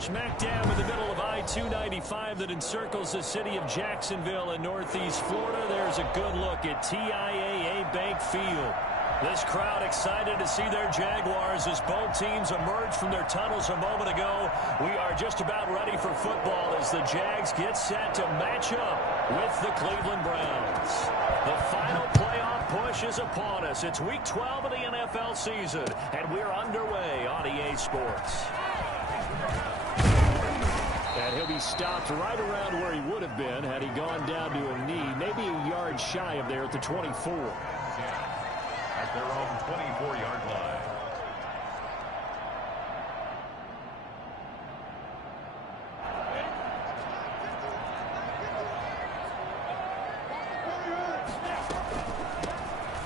Smack dab in the middle of I-295 that encircles the city of Jacksonville in northeast Florida. There's a good look at TIAA Bank Field. This crowd excited to see their Jaguars as both teams emerge from their tunnels a moment ago. We are just about ready for football as the Jags get set to match up with the Cleveland Browns. The final playoff push is upon us. It's Week 12 of the NFL season, and we're underway on EA Sports. And he'll be stopped right around where he would have been had he gone down to a knee, maybe a yard shy of there at the 24. At their own 24-yard line.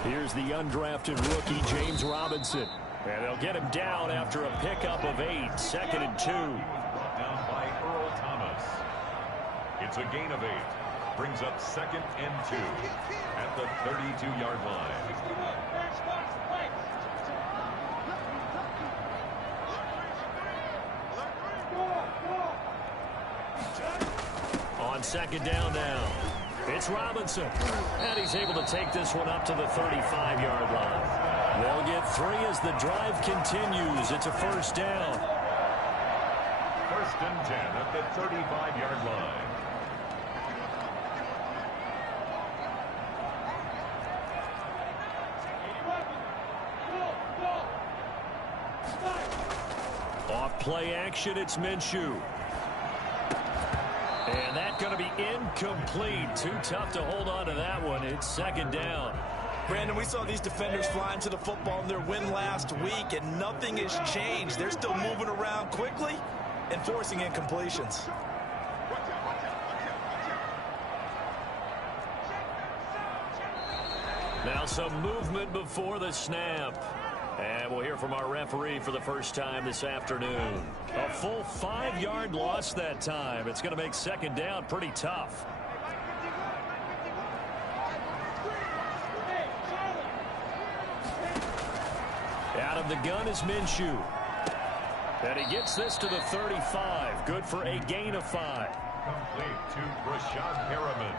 Here's the undrafted rookie, James Robinson. And they'll get him down after a pickup of 8, 2nd and 2. Brought down by Earl Thomas. It's a gain of 8. Brings up 2nd and 2 at the 32-yard line. On 2nd down now, it's Robinson. And he's able to take this one up to the 35-yard line. They'll get 3 as the drive continues. It's a 1st down. 1st and 10 at the 35-yard line. Off play action, it's Minshew. And that's going to be incomplete. Too tough to hold on to that one. It's 2nd down. Brandon, we saw these defenders flying to the football in their win last week, and nothing has changed. They're still moving around quickly and forcing incompletions. Now some movement before the snap. And we'll hear from our referee for the first time this afternoon. A full 5-yard loss that time. It's going to make 2nd down pretty tough. Out of the gun is Minshew. And he gets this to the 35. Good for a gain of 5. Complete to Brashad Perriman.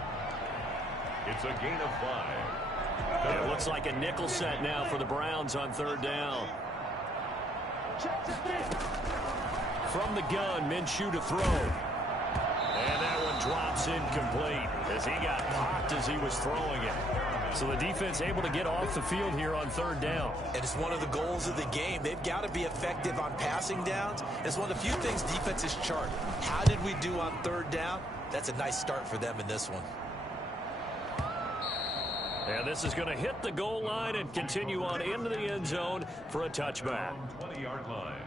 It's a gain of 5. It looks like a nickel set now for the Browns on 3rd down. From the gun, Minshew to throw. And that one drops incomplete as he got popped as he was throwing it. So the defense able to get off the field here on 3rd down. And it's one of the goals of the game. They've got to be effective on passing downs. It's one of the few things defenses chart. How did we do on 3rd down? That's a nice start for them in this one. And this is going to hit the goal line and continue on into the end zone for a touchback. 20-yard line.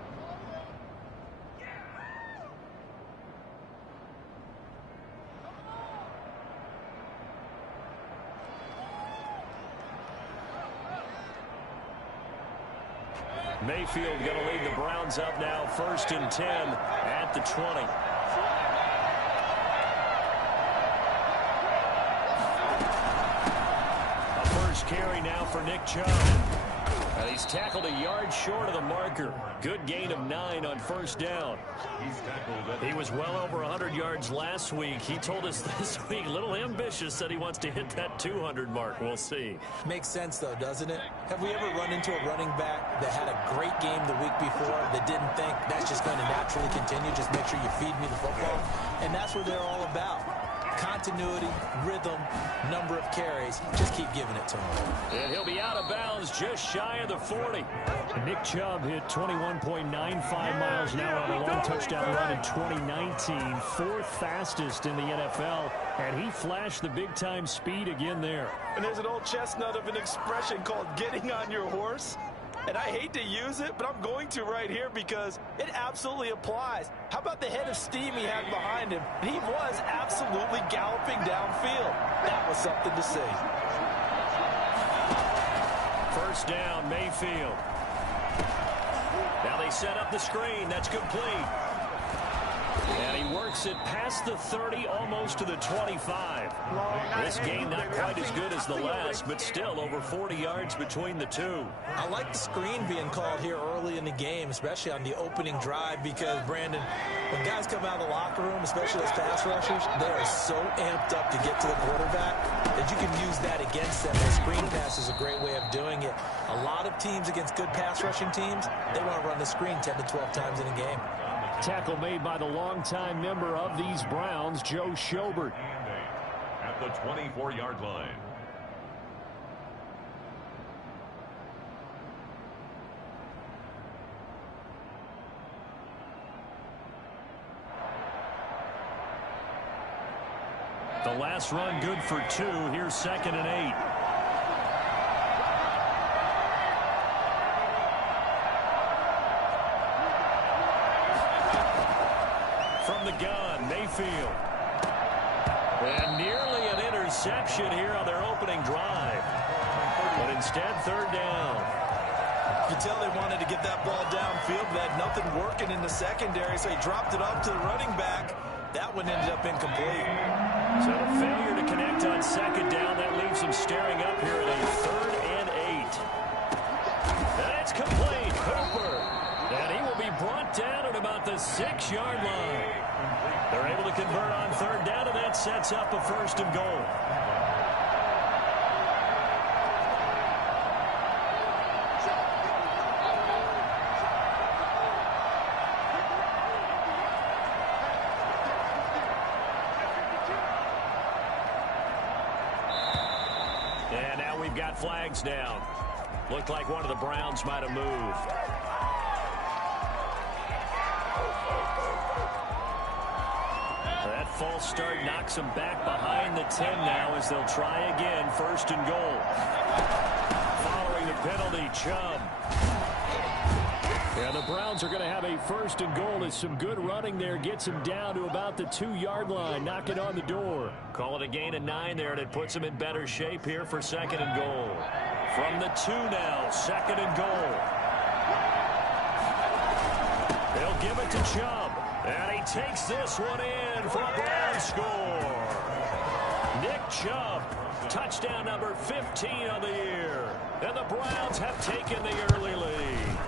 Mayfield going to lead the Browns up now, 1st and 10 at the 20. Carry now for Nick Chubb. And he's tackled a yard short of the marker. Good gain of 9 on 1st down. He was well over 100 yards last week. He told us this week, a little ambitious, said he wants to hit that 200 mark. We'll see. Makes sense, though, doesn't it? Have we ever run into a running back that had a great game the week before that didn't think that's just going to naturally continue? Just make sure you feed me the football. And that's what they're all about. Continuity, rhythm, number of carries. Just keep giving it to him. And he'll be out of bounds just shy of the 40. Nick Chubb hit 21.95 miles an hour on a long touchdown run in 2019. 4th fastest in the NFL. And he flashed the big-time speed again there. And there's an old chestnut of an expression called getting on your horse. And I hate to use it, but I'm going to right here because it absolutely applies. How about the head of steam he had behind him? He was absolutely galloping downfield. That was something to see. 1st down, Mayfield. Now they set up the screen. That's complete. And he works it past the 30, almost to the 25. This game not quite as good as the last, but still over 40 yards between the two. I like the screen being called here early in the game, especially on the opening drive, because, Brandon, when guys come out of the locker room, especially as pass rushers, they are so amped up to get to the quarterback that you can use that against them. The screen pass is a great way of doing it. A lot of teams against good pass rushing teams, they want to run the screen 10 to 12 times in a game. Tackle made by the longtime member of these Browns, Joe Schobert. At the 24-yard line. The last run good for 2. Here's 2nd and 8. From the gun, Mayfield. And nearly an interception here on their opening drive. But instead, 3rd down. You can tell they wanted to get that ball downfield, but had nothing working in the secondary, so he dropped it off to the running back. That one ended up incomplete. So a failure to connect on 2nd down. That leaves him staring up here at a 3rd and 8. And it's complete. Cooper. And he will be brought down at about the 6-yard line. They're able to convert on 3rd down, and that sets up a 1st and goal. And now we've got flags down. Looked like one of the Browns might have moved. That false start knocks them back behind the 10 now as they'll try again. 1st and goal. Following the penalty, Chubb. Yeah, the Browns are going to have a 1st and goal as some good running there gets him down to about the 2-yard line, knocking on the door. Call it a gain of 9 there, and it puts him in better shape here for 2nd and goal. From the 2 now, 2nd and goal. They'll give it to Chubb. And he takes this one in for a Browns score. Nick Chubb, touchdown number 15 on the year. And the Browns have taken the early lead.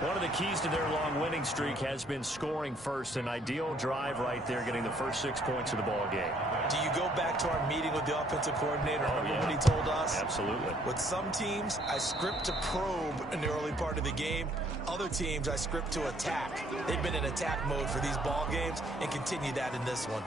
One of the keys to their long winning streak has been scoring first. An ideal drive right there, getting the first 6 points of the ball game. Do you go back to our meeting with the offensive coordinator? Remember what he told us? Absolutely. With some teams, I script to probe in the early part of the game. Other teams, I script to attack. They've been in attack mode for these ball games and continue that in this one.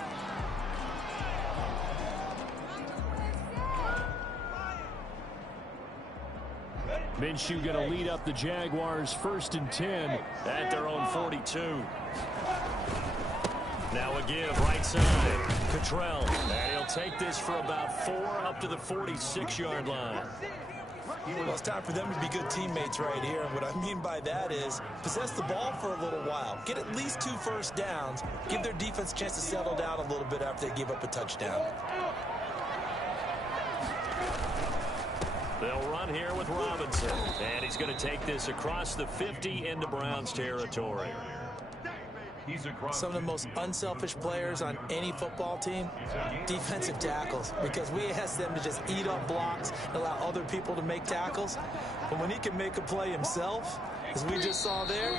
Minshew going to lead up the Jaguars 1st and 10 at their own 42. Now a give right side. Cottrell. And he'll take this for about 4 up to the 46-yard line. Well, it's time for them to be good teammates right here. And what I mean by that is possess the ball for a little while. Get at least 2 first downs. Give their defense a chance to settle down a little bit after they give up a touchdown. They'll run here with Robinson. And he's going to take this across the 50 into Browns territory. Some of the most unselfish players on any football team, defensive tackles, because we ask them to just eat up blocks and allow other people to make tackles. But when he can make a play himself, as we just saw there,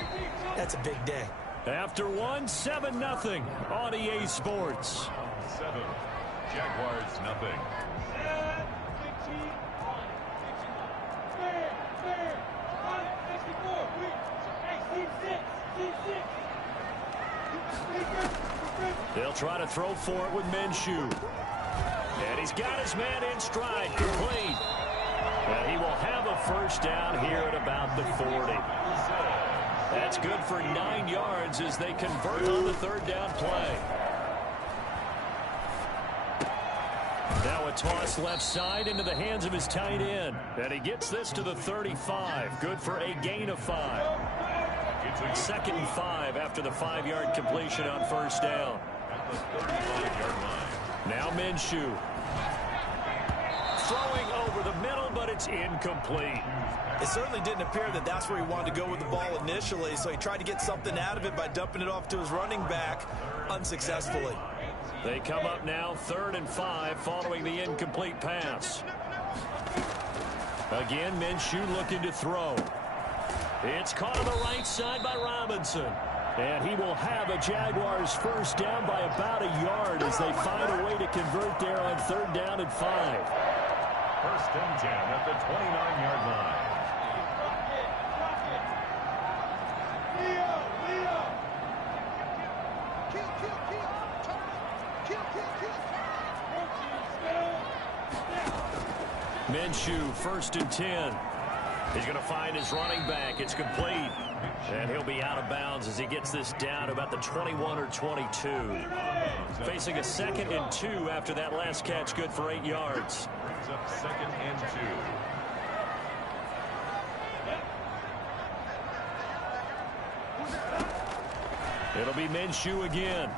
that's a big day. After 7-0 on EA Sports. 7, Jaguars nothing. They'll try to throw for it with Minshew. And he's got his man in stride, complete. And he will have a first down here at about the 40. That's good for 9 yards as they convert on the 3rd down play. Now a toss left side into the hands of his tight end. And he gets this to the 35. Good for a gain of 5. 2nd and 5 after the 5-yard completion on 1st down. At the 35-yard line. Now Minshew. throwing over the middle, but it's incomplete. It certainly didn't appear that that's where he wanted to go with the ball initially, so he tried to get something out of it by dumping it off to his running back unsuccessfully. They come up now 3rd and 5 following the incomplete pass. Again, Minshew looking to throw. It's caught on the right side by Robinson. And he will have a Jaguars first down by about a yard as they find a way to convert there on 3rd down and 5. First and 10 at the 29-yard line. Minshew, 1st and 10. He's going to find his running back. It's complete. And he'll be out of bounds as he gets this down to about the 21 or 22. Facing a 2nd and 2 after that last catch, good for 8 yards. Brings up 2nd and 2. It'll be Minshew again.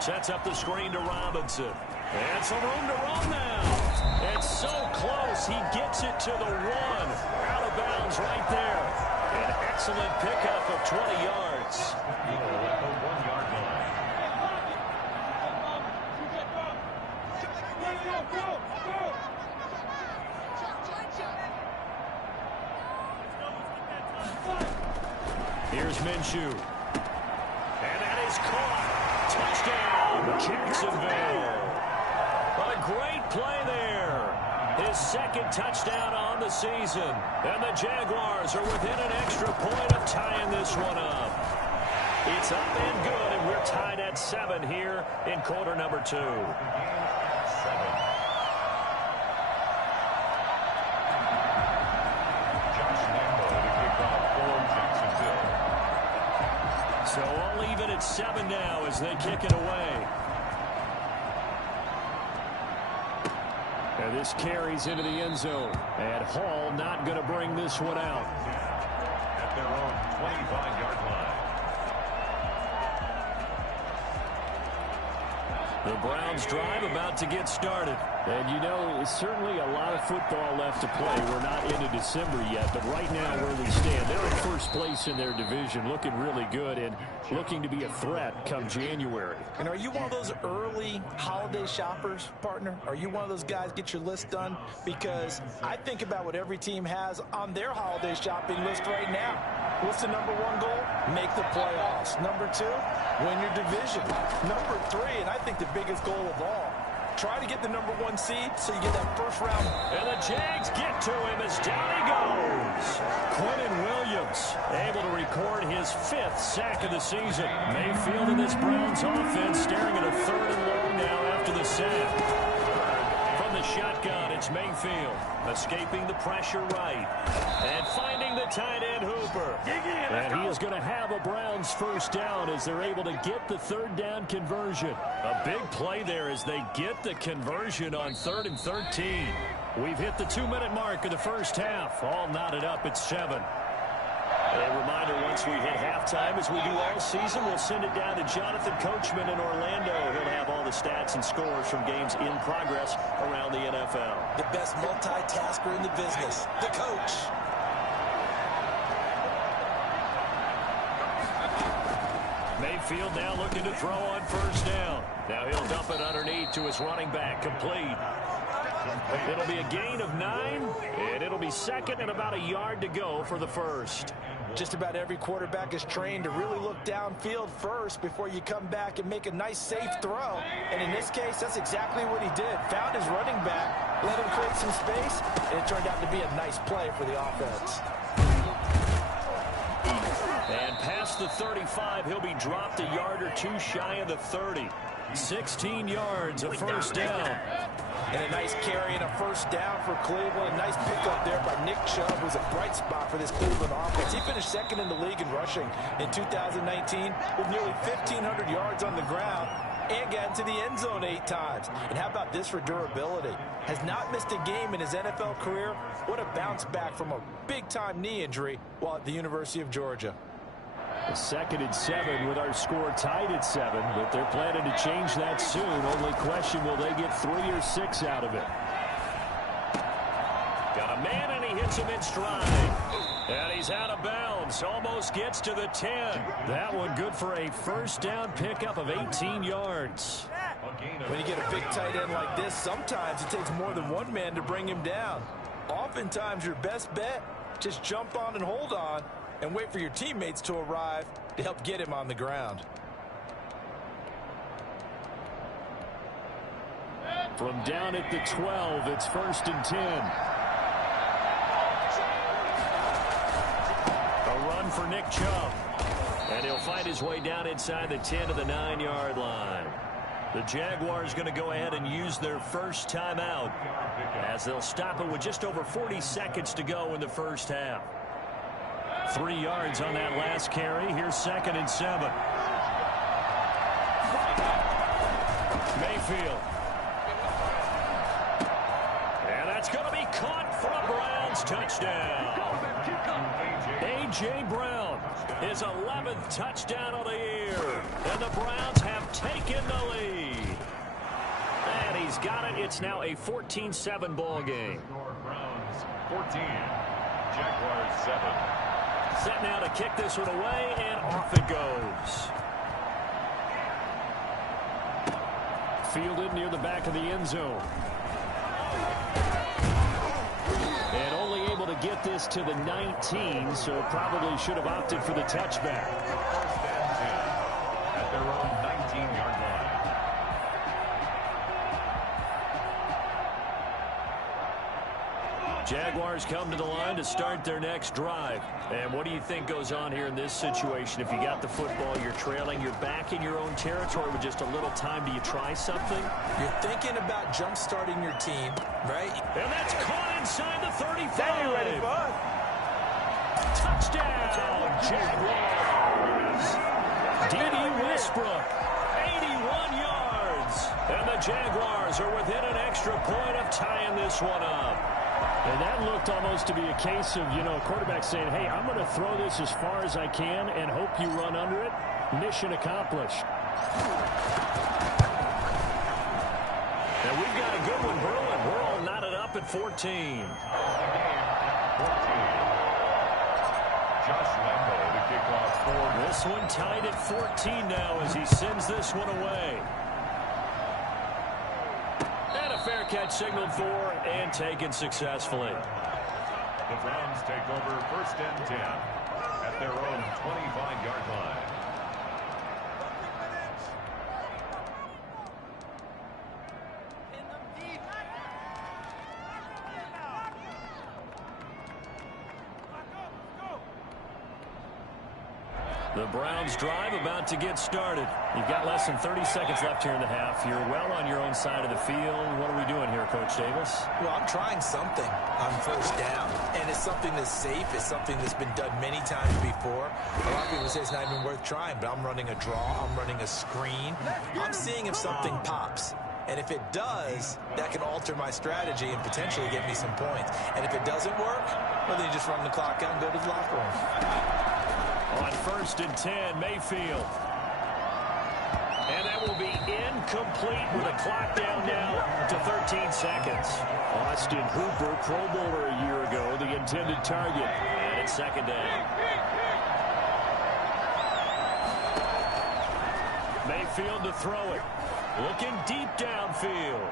Sets up the screen to Robinson. And some room to run now. It's so close. He gets it to the 1. Out of bounds right there. An excellent pickup of 20 yards. At the 1-yard line. Here's Minshew. And that is caught. Touchdown, Jacksonville. A great play there. His 2nd touchdown on the season. And the Jaguars are within an extra point of tying this one up. It's up and good, and we're tied at 7 here in quarter number 2. So all even at 7 now as they kick it away. And this carries into the end zone. And Hall not going to bring this one out. At their own 25-yard line. The Browns drive about to get started. And you know, certainly a lot of football left to play. We're not into December yet, but right now where we stand, they're in 1st place in their division, looking really good and looking to be a threat come January. And are you one of those early holiday shoppers, partner? Are you one of those guys get your list done? Because I think about what every team has on their holiday shopping list right now. What's the number 1 goal? Make the playoffs. Number 2, win your division. Number 3, and I think the biggest goal of all, try to get the number 1 seed so you get that first round. And the Jags get to him as down he goes. Quinnen Williams able to record his 5th sack of the season. Mayfield in this Browns offense staring at a 3rd and long now after the sack. From the shotgun, it's Mayfield escaping the pressure right. And finding the tight end Hooper. And he is going to have a Browns first down as they're able to get the 3rd down conversion. A big play there as they get the conversion on 3rd and 13. We've hit the 2-minute mark of the first half. All knotted up at 7. A reminder, once we hit halftime, as we do all season, we'll send it down to Jonathan Coachman in Orlando. He'll have all the stats and scores from games in progress around the NFL. The best multitasker in the business, the coach. Mayfield now looking to throw on first down. Now he'll dump it underneath to his running back, complete. It'll be a gain of 9, and it'll be 2nd and about a yard to go for the first. Just about every quarterback is trained to really look downfield first before you come back and make a nice, safe throw. And in this case, that's exactly what he did. Found his running back, let him create some space, and it turned out to be a nice play for the offense. And past the 35, he'll be dropped a yard or 2 shy of the 30. 16 yards, a first down. And a nice carry and a first down for Cleveland. A nice pickup there by Nick Chubb, who's a bright spot for this Cleveland offense. He finished 2nd in the league in rushing in 2019 with nearly 1,500 yards on the ground and got into the end zone 8 times. And how about this for durability? Has not missed a game in his NFL career. What a bounce back from a big-time knee injury while at the University of Georgia. 2nd and 7 with our score tied at 7, but they're planning to change that soon. Only question, will they get 3 or 6 out of it? Got a man, and he hits him in stride. And he's out of bounds. Almost gets to the 10. That one good for a first down pickup of 18 yards. When you get a big tight end like this, sometimes it takes more than one man to bring him down. Oftentimes, your best bet, just jump on and hold on and wait for your teammates to arrive to help get him on the ground. From down at the 12, it's 1st and 10. A run for Nick Chubb. And he'll find his way down inside the 10 to the 9-yard line. The Jaguars going to go ahead and use their first timeout as they'll stop it with just over 40 seconds to go in the first half. 3 yards on that last carry. Here's 2nd and 7. Mayfield. And that's going to be caught for a Browns touchdown. A.J. Brown, his 11th touchdown of the year. And the Browns have taken the lead. And he's got it. It's now a 14-7 ball game. Browns 14, Jaguars 7. Set now to kick this one away, and off it goes. Fielded near the back of the end zone. And only able to get this to the 19, so probably should have opted for the touchback. 1st and 10 at their own 19-yard line. Jaguars come to the line to start their next drive. And what do you think goes on here in this situation? If you got the football, you're trailing, you're back in your own territory with just a little time. Do you try something? You're thinking about jump-starting your team, right? And that's caught inside the 35. Now you're ready, bud. Touchdown, Jaguars. D.D. Westbrook, 81 yards. And the Jaguars are within an extra point of tying this one up. And that looked almost to be a case of, a quarterback saying, hey, I'm going to throw this as far as I can and hope you run under it. Mission accomplished. And we've got a good one brewing. We're all knotted up at 14. Josh Lambo to kick off for This one tied at 14 now as he sends this one away. And a fair catch signaled for and taken successfully. The Browns take over 1st and 10 at their own 25-yard line. The Browns drive about to get started. You've got less than 30 seconds left here in the half. You're well on your own side of the field. What are we doing here, Coach Davis? Well, I'm trying something on 1st down, and it's something that's safe. It's something that's been done many times before. A lot of people say it's not even worth trying, but I'm running a draw. I'm running a screen. I'm seeing if something pops. And if it does, that can alter my strategy and potentially get me some points. And if it doesn't work, well, then you just run the clock out and go to the locker room. On 1st and 10, Mayfield. And that will be incomplete with a clock down now to 13 seconds. Austin Hooper, Pro Bowler a year ago, the intended target. And it's 2nd down. Mayfield to throw it. Looking deep downfield.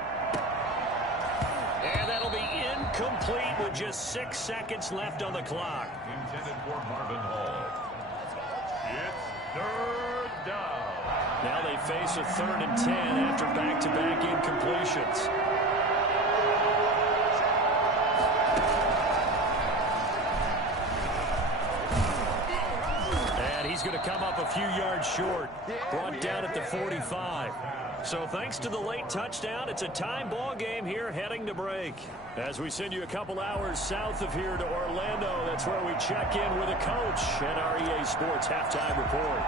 And that'll be incomplete with just 6 seconds left on the clock. Intended for Marvin Hall. It's 3rd down. Now they face a 3rd and 10 after back-to-back incompletions. And he's going to come up a few yards short. Brought down at the 45. So thanks to the late touchdown, it's a time ball game here heading to break. As we send you a couple hours south of here to Orlando, that's where we check in with a coach at our EA Sports Halftime Report.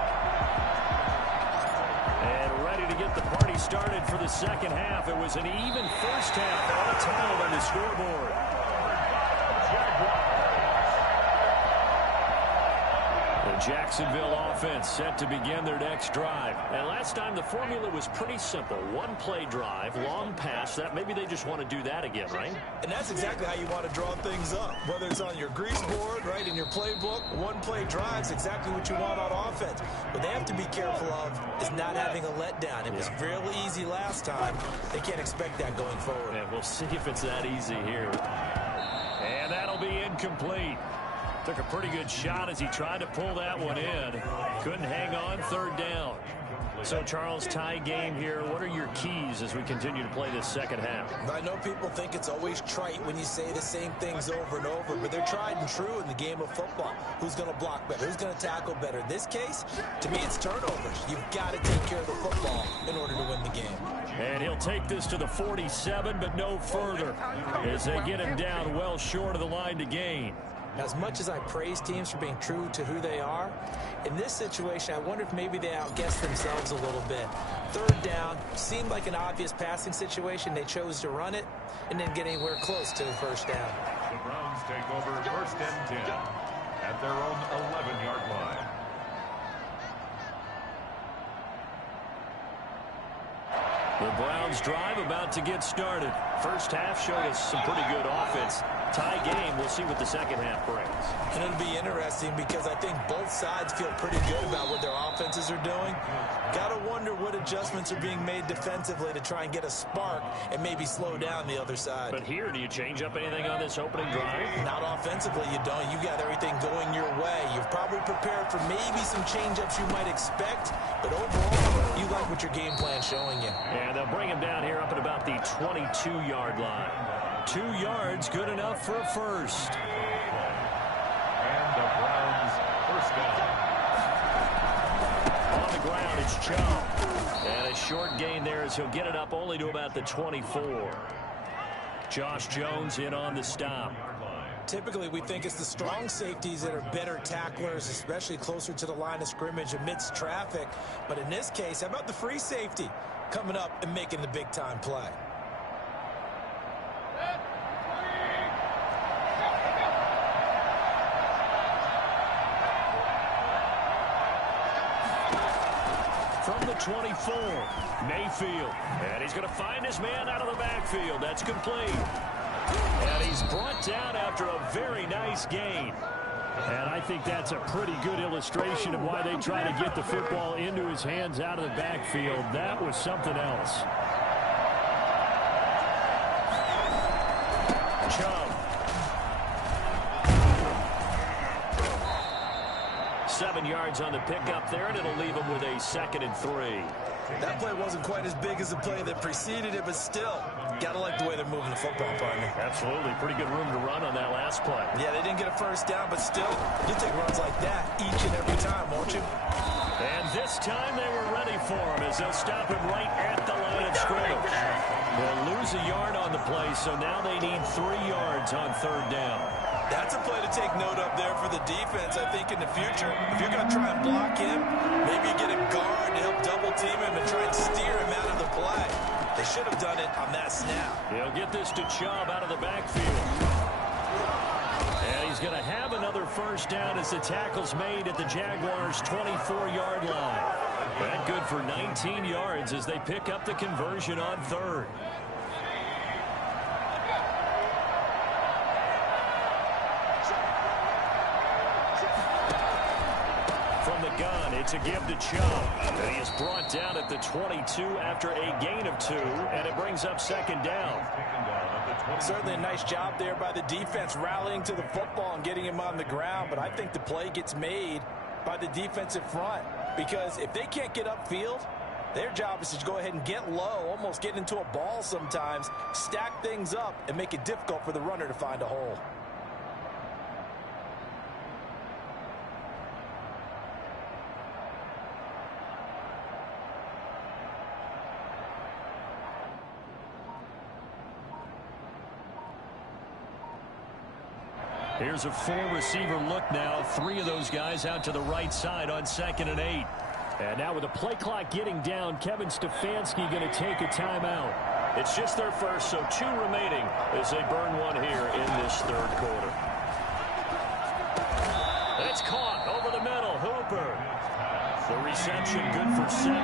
And ready to get the party started for the second half. It was an even first half all time on the scoreboard. The Jacksonville offense set to begin their next drive. And last time the formula was pretty simple. One-play drive, long pass. That maybe they just want to do that again, right? And that's exactly how you want to draw things up. Whether it's on your grease board, right, in your playbook, one-play drive's exactly what you want on offense. What they have to be careful of is not having a letdown. It was real easy last time. They can't expect that going forward. And we'll see if it's that easy here. And that'll be incomplete. Took a pretty good shot as he tried to pull that one in. Couldn't hang on, third down. So, Charles, tie game here. What are your keys as we continue to play this second half? I know people think it's always trite when you say the same things over and over, but they're tried and true in the game of football. Who's going to block better? Who's going to tackle better? In this case, to me, it's turnovers. You've got to take care of the football in order to win the game. And he'll take this to the 47, but no further as they get him down well short of the line to gain. As much as I praise teams for being true to who they are, in this situation, I wonder if maybe they outguessed themselves a little bit. Third down seemed like an obvious passing situation. They chose to run it and didn't get anywhere close to the first down. The Browns take over first and 10 at their own 11-yard line. The Browns drive about to get started. First half showed us some pretty good offense. Tie game, we'll see what the second half brings. And it'll be interesting because I think both sides feel pretty good about what their offenses are doing. Got to wonder what adjustments are being made defensively to try and get a spark and maybe slow down the other side. But here, do you change up anything on this opening drive? Not offensively, you don't. You got everything going your way. You've probably prepared for maybe some change-ups you might expect, but overall, you like what your game plan's showing you. And they'll bring him down here up at about the 22-yard line. 2 yards, good enough for a first. And the Browns first down. On the ground, it's Chubb. And a short gain there as he'll get it up only to about the 24. Josh Jones in on the stop. Typically, we think it's the strong safeties that are better tacklers, especially closer to the line of scrimmage amidst traffic. But in this case, how about the free safety coming up and making the big-time play? From the 24, Mayfield. And he's going to find his man out of the backfield. That's complete. And he's brought down after a very nice gain. And I think that's a pretty good illustration of why they try to get the football into his hands out of the backfield. That was something else. Chubb. 7 yards on the pickup there, and it'll leave him with a 2nd and 3. That play wasn't quite as big as the play that preceded it, but still, gotta like the way they're moving the football, partner. Absolutely. Pretty good room to run on that last play. Yeah, they didn't get a first down, but still, you'll take runs like that each and every time, won't you? And this time they were ready for him as they'll stop him right at the line of scrimmage. They'll lose a yard on the play, so now they need 3 yards on third down. That's a play to take note of there for the defense, I think, in the future. If you're going to try and block him, maybe get a guard to help double-team him and try and steer him out of the play. They should have done it on that snap. He'll get this to Chubb out of the backfield. And he's going to have another first down as the tackle's made at the Jaguars' 24-yard line. That good for 19 yards as they pick up the conversion on third. From the gun, it's a give to Chubb. And he is brought down at the 22 after a gain of 2, and it brings up 2nd down. Certainly a nice job there by the defense rallying to the football and getting him on the ground, but I think the play gets made by the defensive front because if they can't get upfield, their job is to go ahead and get low, almost get into a ball sometimes, stack things up, and make it difficult for the runner to find a hole. Here's a 4-receiver look now. 3 of those guys out to the right side on 2nd and 8. And now with the play clock getting down, Kevin Stefanski going to take a timeout. It's just their first, so 2 remaining as they burn one here in this third quarter. And it's caught over the middle. reception, good for 7.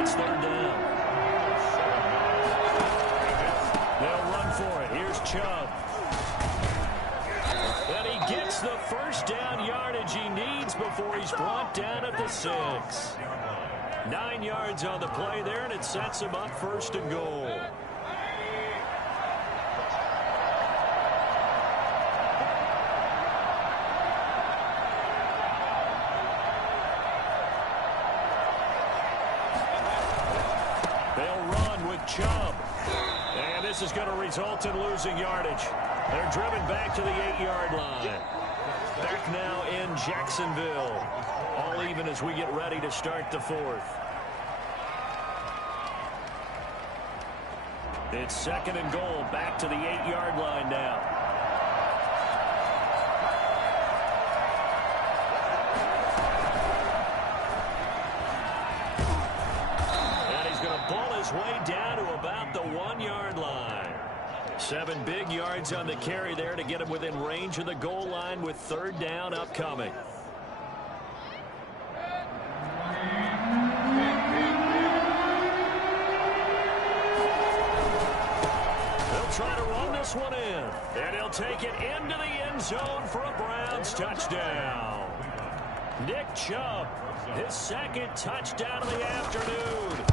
It's third down. They'll run for it. Here's Chubb. And he gets the first down yardage he needs before he's brought down at the 6. 9 yards on the play there, and it sets him up first and goal. They'll run with Chubb. And this is going to result in losing yardage. They're driven back to the 8-yard line. Back now in Jacksonville. All even as we get ready to start the 4th. It's second and goal, back to the 8-yard line now. And he's going to ball his way down to about the 1-yard line. 7 big yards on the carry there to get him within range of the goal line with third down upcoming. They'll try to run this one in. And he'll take it into the end zone for a Browns touchdown. Nick Chubb, his second touchdown of the afternoon.